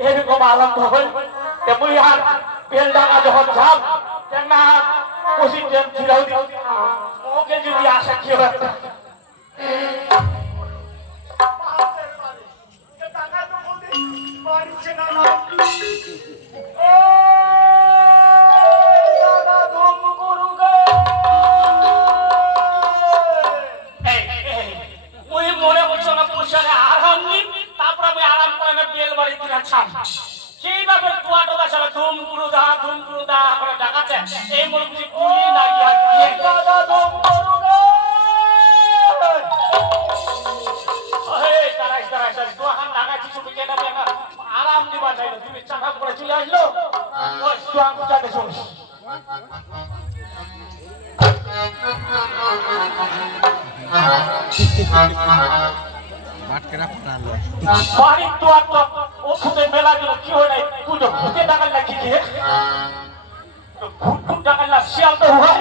এরকম আনন্দ হই তেমনি আর বেল ডাঙা যখন যাব না কোশি যেন ছিড়াও ওকে যদি আশা কি হবে টাকা তো বলতে মারিছে না না সেইভাবে টুয়াটোদা সারা ধুম গুরুদা করে ডাকাচ্ছে এই মনে বুঝি গুলি লাগিয়ে দাদা ধুম গুরুদা তারাই দোকান লাগাচ্ছি তুমি কেন আরাম দিবা চাইলো তুমি চাকা করে চলে আসলো ওই দোকান বুঝাতে শুনিস বাড়ির দোয়ার তো ওষুধে মেলা গেল কি হয় নাই তুই তো ভূতে ডাকাল না কি দিয়ে ভূত ডাকাল না শিয়াল তো হয়